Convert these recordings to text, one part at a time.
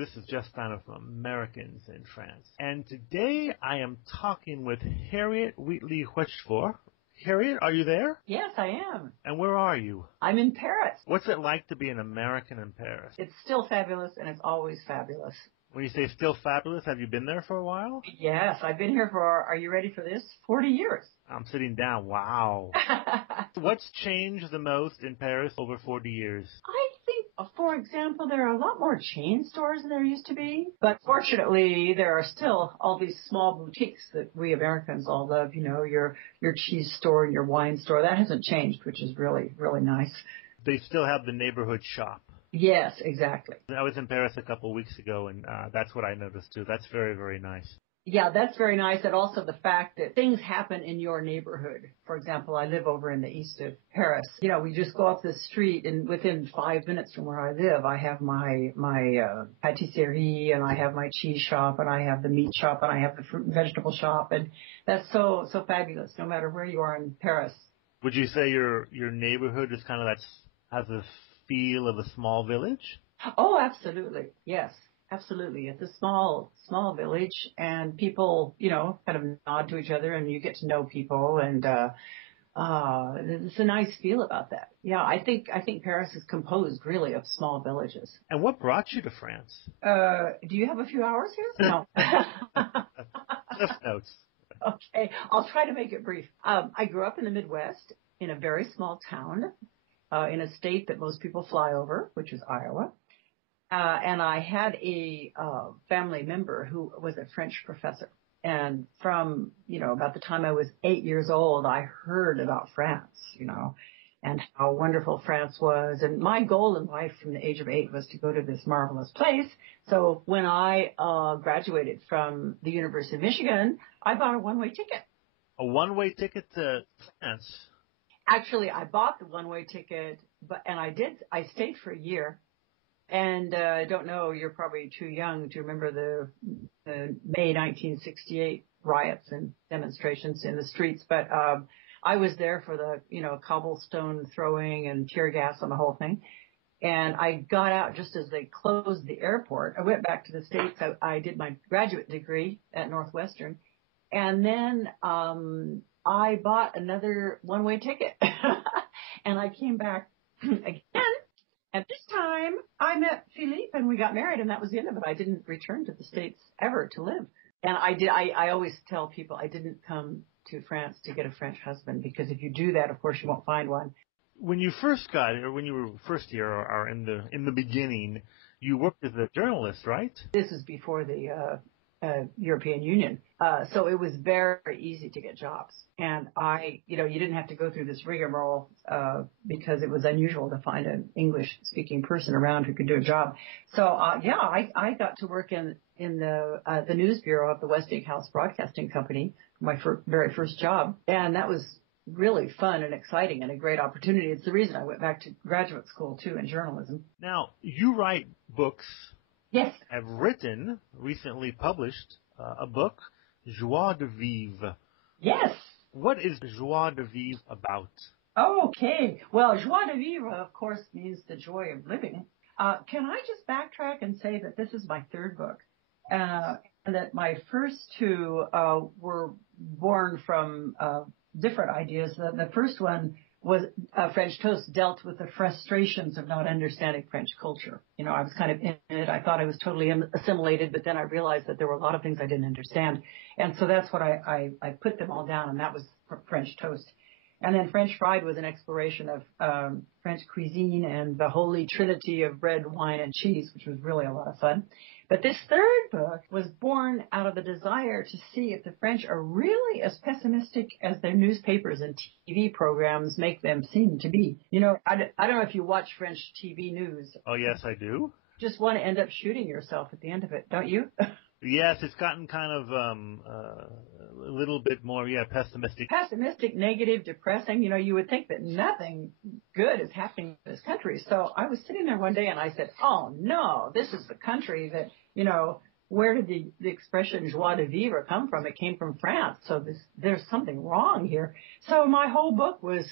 This is Jeff Steiner from Americans in France. And today I am talking with Harriet Welty Rochefort. Harriet, are you there? Yes, I am. And where are you? I'm in Paris. What's it like to be an American in Paris? It's still fabulous, and it's always fabulous. When you say still fabulous, have you been there for a while? Yes, I've been here for, are you ready for this? 40 years. I'm sitting down. Wow. What's changed the most in Paris over 40 years? I think, for example, there are a lot more chain stores than there used to be. But fortunately, there are still all these small boutiques that we Americans all love. You know, your cheese store and your wine store. That hasn't changed, which is really, really nice. They still have the neighborhood shop. Yes, exactly. I was in Paris a couple of weeks ago, and that's what I noticed, too. That's very, very nice. Yeah, that's very nice. And also the fact that things happen in your neighborhood. For example, I live over in the east of Paris. You know, we just go up the street, and within 5 minutes from where I live, I have my pâtisserie, and I have my cheese shop, and I have the meat shop, and I have the fruit and vegetable shop. And that's so fabulous, no matter where you are in Paris. Would you say your neighborhood is kind of has a feel of a small village? Oh, absolutely. Yes, absolutely. It's a small village, and people, you know, kind of nod to each other, and you get to know people, and it's a nice feel about that. Yeah, I think Paris is composed really of small villages. And what brought you to France? Do you have a few hours here? No. Cliff notes. Okay, I'll try to make it brief. I grew up in the Midwest in a very small town. In a state that most people fly over, which is Iowa. And I had a family member who was a French professor. And from, you know, about the time I was 8 years old, I heard about France, you know, and how wonderful France was. And my goal in life from the age of 8 was to go to this marvelous place. So when I graduated from the University of Michigan, I bought a one-way ticket. A one-way ticket to France? Actually, I bought the one-way ticket, and I stayed for a year. And I don't know, you're probably too young to remember the May 1968 riots and demonstrations in the streets, but I was there for the, you know, cobblestone throwing and tear gas and the whole thing. And I got out just as they closed the airport. I went back to the States. I did my graduate degree at Northwestern. And then I bought another one-way ticket, and I came back again. At this time, I met Philippe, and we got married, and that was the end of it. I didn't return to the States ever to live. And I always tell people I didn't come to France to get a French husband, because if you do that, of course, you won't find one. When you first got it, or when you were first here, or in the beginning, you worked as a journalist, right? This is before the European Union. So it was very easy to get jobs. And you didn't have to go through this rigmarole because it was unusual to find an English-speaking person around who could do a job. So, I got to work in the news bureau of the Westinghouse Broadcasting Company, my very first job. And that was really fun and exciting and a great opportunity. It's the reason I went back to graduate school, too, in journalism. Now, you write books. Yes. I've recently published a book, Joie de Vivre. Yes. What is Joie de Vivre about? Okay. Well, Joie de Vivre, of course, means the joy of living. Can I just backtrack and say that this is my third book, and that my first two were born from different ideas. The first one was French Toast, dealt with the frustrations of not understanding French culture. You know, I was kind of in it. I thought I was totally assimilated, but then I realized that there were a lot of things I didn't understand. And so that's what I put them all down, and that was French Toast. And then French Fried was an exploration of French cuisine and the holy trinity of bread, wine, and cheese, which was really a lot of fun. But this third book was born out of the desire to see if the French are really as pessimistic as their newspapers and TV programs make them seem to be. You know, I don't know if you watch French TV news. Oh, yes, I do. Just want to end up shooting yourself at the end of it, don't you? Yes, it's gotten kind of a little bit more, pessimistic. Pessimistic, negative, depressing. You know, you would think that nothing good is happening in this country. So I was sitting there one day and I said, oh, no, this is the country that, you know, where did the expression joie de vivre come from? It came from France. So there's something wrong here. So my whole book was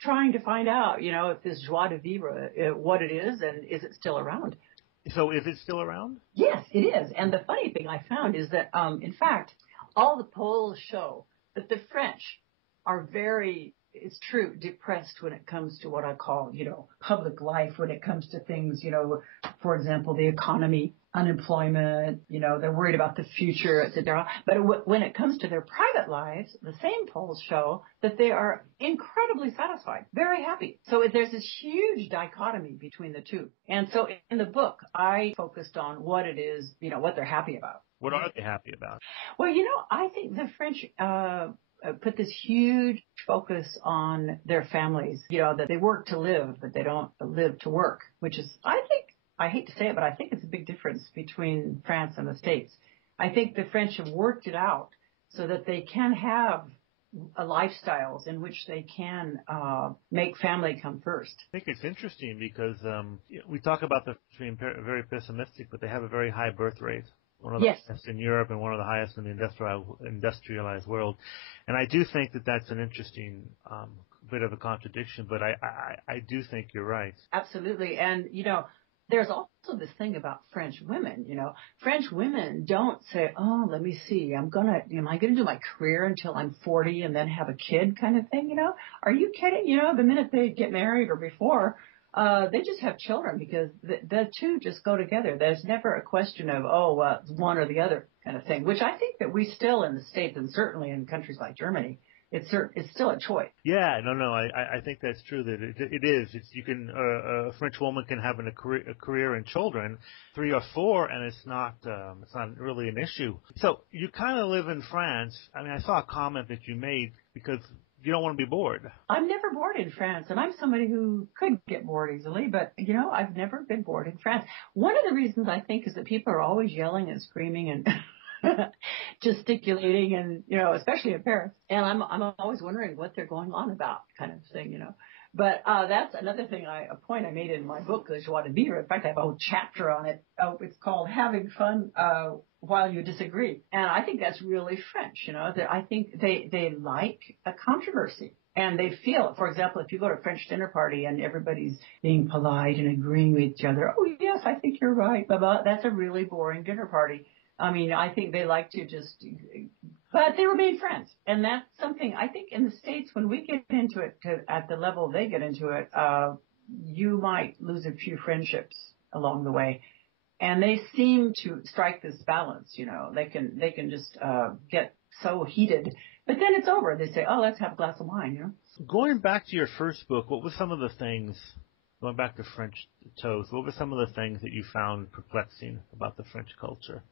trying to find out, you know, if this joie de vivre, what it is, and is it still around? So is it still around? Yes, it is. And the funny thing I found is that, in fact, all the polls show that the French are very, it's true, depressed when it comes to what I call, public life, when it comes to things, for example, the economy, unemployment, they're worried about the future, etc. But when it comes to their private lives, the same polls show that they are incredibly satisfied, very happy. So there's this huge dichotomy between the two. And so in the book, I focused on what it is, what they're happy about. What are they happy about? Well, I think the French put this huge focus on their families, that they work to live, but they don't live to work, which is, I hate to say it, but I think it's a big difference between France and the States. I think the French have worked it out so that they can have lifestyles in which they can make family come first. I think it's interesting because we talk about the being very pessimistic, but they have a very high birth rate. One of the highest in Europe and one of the highest in the industrialized world. And I do think that that's an interesting bit of a contradiction, but I do think you're right. Absolutely. And, there's also this thing about French women, French women don't say, oh, let me see, am I going to do my career until I'm 40 and then have a kid kind of thing, Are you kidding? The minute they get married or before, they just have children because the two just go together. There's never a question of, one or the other kind of thing, which I think that we still in the States and certainly in countries like Germany, it's still a choice. Yeah, no, I think that's true. That it is. You can a French woman can have a career and children, 3 or 4, and it's not really an issue. So you kind of live in France. I mean, I saw a comment that you made because you don't want to be bored. I'm never bored in France, and I'm somebody who could get bored easily, but, I've never been bored in France. One of the reasons I think is that people are always yelling and screaming and gesticulating and, especially in Paris. And I'm always wondering what they're going on about kind of thing, But that's another thing, a point I made in my book, Le Joie de Vivre. In fact, I have a whole chapter on it. It's called Having Fun While You Disagree. And I think that's really French, that I think they like a controversy. And they feel, for example, if you go to a French dinner party and everybody's being polite and agreeing with each other, oh, yes, I think you're right, blah, blah, that's a really boring dinner party. I mean, I think they like to but they remain friends. And that's something I think in the States, when we get into it at the level they get into it, you might lose a few friendships along the way. And they seem to strike this balance, they can just get so heated, but then it's over. They say, oh, let's have a glass of wine, Going back to your first book, what were some of the things, going back to French Toast, what were some of the things that you found perplexing about the French culture?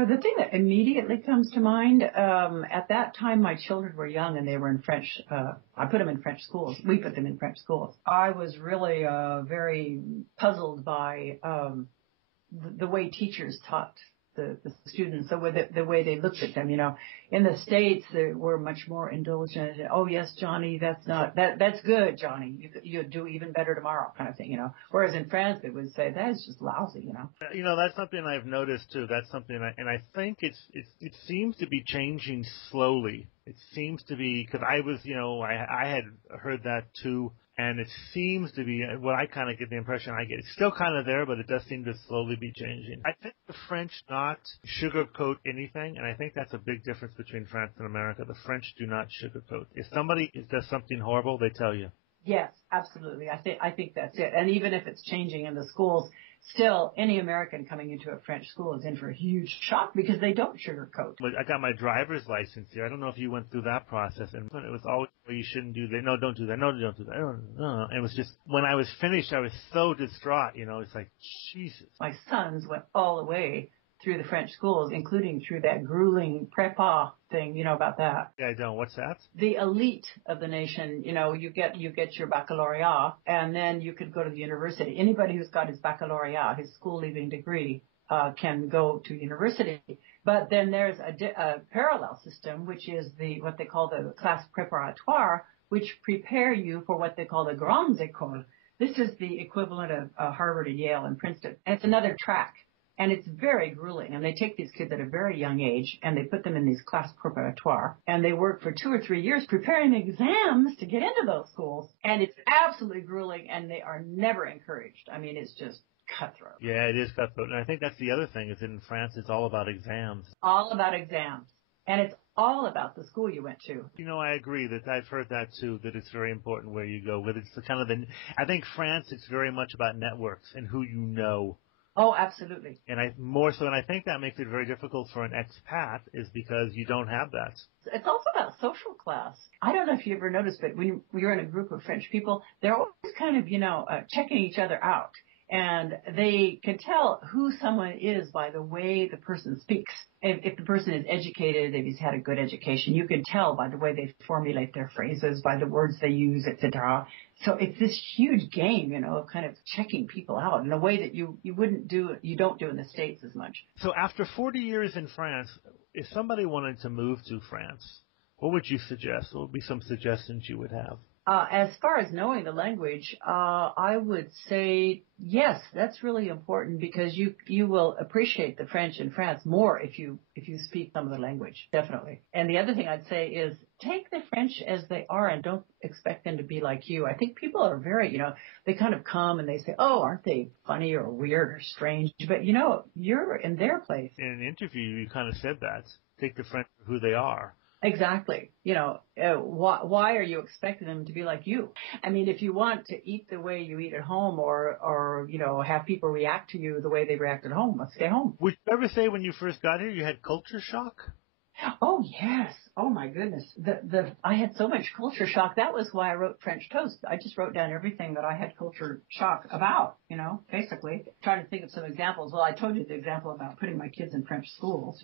The thing that immediately comes to mind, at that time my children were young and they were in French, I put them in French schools. We put them in French schools. I was really very puzzled by the way teachers taught the students, the way they looked at them, In the States, they were much more indulgent. Oh, yes, Johnny, that's good, Johnny. You'll do even better tomorrow kind of thing, Whereas in France, they would say, that is just lousy, That's something I've noticed too. That's something I think it seems to be changing slowly. It seems to be, because I was, I had heard that too. And it seems to be, what I kind of get the impression I get, it's still kind of there, but it does seem to slowly be changing. I think the French not sugarcoat anything, and I think that's a big difference between France and America. The French do not sugarcoat. If somebody does something horrible, they tell you. Yes, absolutely. I think that's it. And even if it's changing in the schools, still, any American coming into a French school is in for a huge shock because they don't sugarcoat. But I got my driver's license here. I don't know if you went through that process. And it was always, well, you shouldn't do that. No, don't do that. No, don't do that. No. And it was just, when I was finished, I was so distraught. It's like, Jesus. My sons went all the way through the French schools, including through that grueling prépa thing. You know about that? Yeah, I don't. What's that? The elite of the nation, you get your baccalaureate, and then you could go to the university. Anybody who's got his baccalaureate, his school-leaving degree, can go to university. But then there's a parallel system, which is what they call the classe préparatoire, which prepare you for what they call the grandes écoles. This is the equivalent of Harvard and Yale and Princeton. And it's another track. And it's very grueling. And they take these kids at a very young age and they put them in these classes préparatoires. And they work for 2 or 3 years preparing exams to get into those schools. And it's absolutely grueling and they are never encouraged. I mean, it's just cutthroat. Yeah, it is cutthroat. And I think that's the other thing, is that in France it's all about exams. All about exams. And it's all about the school you went to. You know, I agree that I've heard that too, that it's very important where you go. But it's the kind of I think France, it's very much about networks and who you know. Oh, absolutely. And I think that makes it very difficult for an expat, is because you don't have that. It's also about social class. I don't know if you ever noticed, but when you're in a group of French people, they're always kind of, checking each other out. And they can tell who someone is by the way the person speaks. If the person is educated, if he's had a good education, you can tell by the way they formulate their phrases, by the words they use, etc. So it's this huge game, of kind of checking people out in a way that you don't do in the States as much. So after 40 years in France, if somebody wanted to move to France, what would you suggest? What would be some suggestions you would have? As far as knowing the language, I would say yes, that's really important, because you will appreciate the French in France more if you speak some of the language, definitely. And the other thing I'd say is take the French as they are and don't expect them to be like you. I think people are very, they kind of come and they say, oh, aren't they funny or weird or strange? But you're in their place. In an interview, you kind of said that. Take the French for who they are. Exactly. Why are you expecting them to be like you? I mean, if you want to eat the way you eat at home, or have people react to you the way they react at home, let's stay home. Would you ever say when you first got here you had culture shock? Oh, yes. Oh, my goodness. I had so much culture shock. That was why I wrote French Toast. I just wrote down everything that I had culture shock about, basically. Trying to think of some examples. Well, I told you the example about putting my kids in French schools,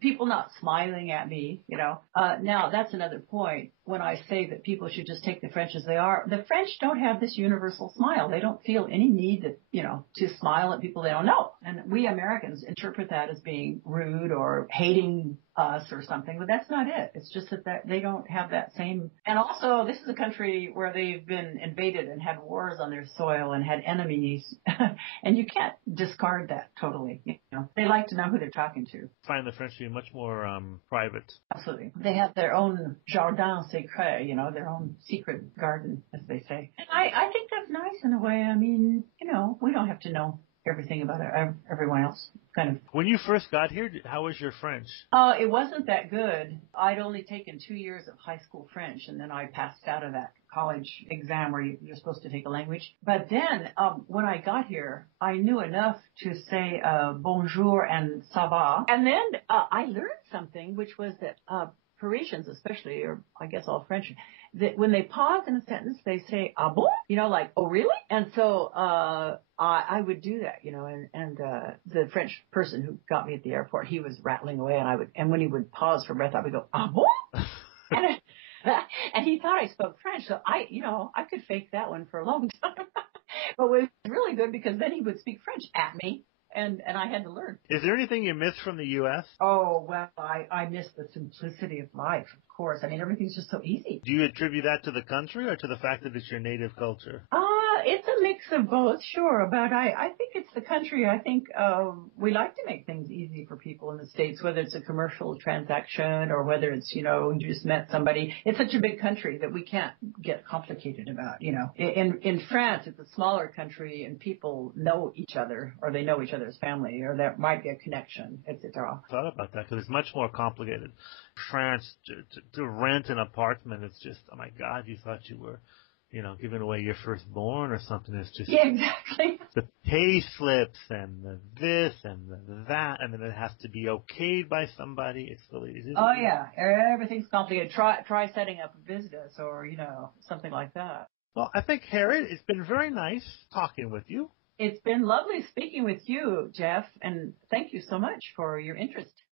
people not smiling at me, Now, that's another point. When I say that people should just take the French as they are, the French don't have this universal smile. They don't feel any need to smile at people they don't know. And we Americans interpret that as being rude or hating us or something, but that's not it. It's just that they don't have that same. And also, this is a country where they've been invaded and had wars on their soil and had enemies, and you can't discard that totally. They like to know who they're talking to. I find the French to be much more private. Absolutely. They have their own jardin secret, their own secret garden, as they say. And I think that's nice in a way. I mean, we don't have to know everything about everyone else, kind of. When you first got here, how was your French? It wasn't that good. I'd only taken 2 years of high school French, and then I passed out of that college exam where you're supposed to take a language. But then, when I got here, I knew enough to say bonjour and ça va. And then I learned something, which was that Parisians especially, or I guess all French, that when they pause in a sentence, they say, ah bon? Like, oh really? And so I would do that, and the French person who got me at the airport, he was rattling away, and when he would pause for breath, I would go, ah bon? And he thought I spoke French, so I could fake that one for a long time. But it was really good, because then he would speak French at me. And I had to learn. Is there anything you miss from the U.S.? Oh, well, I miss the simplicity of life, of course. I mean, everything's just so easy. Do you attribute that to the country or to the fact that it's your native culture? It's a mix of both, sure. But I think it's the country. I think we like to make things easy for people in the States, whether it's a commercial transaction or whether it's, you just met somebody. It's such a big country that we can't get complicated about, In France, it's a smaller country and people know each other, or they know each other's family, or there might be a connection, etc. I thought about that because it's much more complicated. France, to rent an apartment, it's just, oh my God, you thought you were, giving away your firstborn or something. It's just, yeah, exactly. The pay slips and the this and the that, and then it has to be okayed by somebody. It's really easy. Oh yeah, everything's complicated. Try setting up a business or something like that. Well, I think, Harriet, it's been very nice talking with you. It's been lovely speaking with you, Jeff, and thank you so much for your interest.